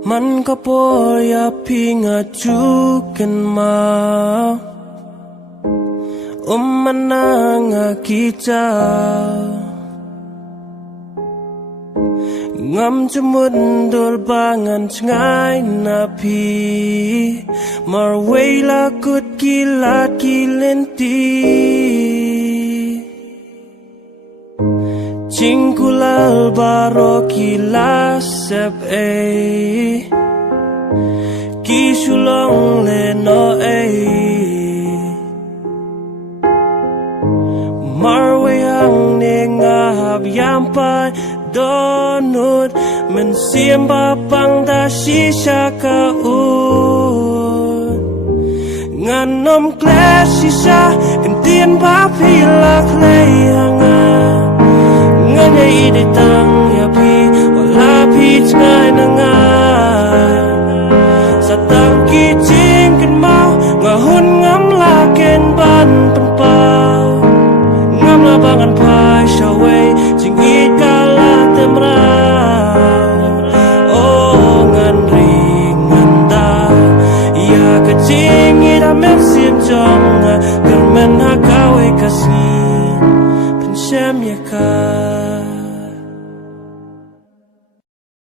Man kapoya pinga chuken ma mananga kita ngam chumundul bangan ngai na pi marwela kut kilat kilenti Cingkulal baro kilas sep Kisulong le no Marwayang nengahab yampai donut Men siemba pang da shisha ka Nganom kles shisha Kentien ba pilak leyanga Nganya ide tang ya pi Wala pi ngay na nga Sa tang kiching kin mau Ngahun ngam laken ban penpau Ngam labangan pai shaway Jing it kala temrau Oh ngan ring ngan da Ya kaching ida mer sim chong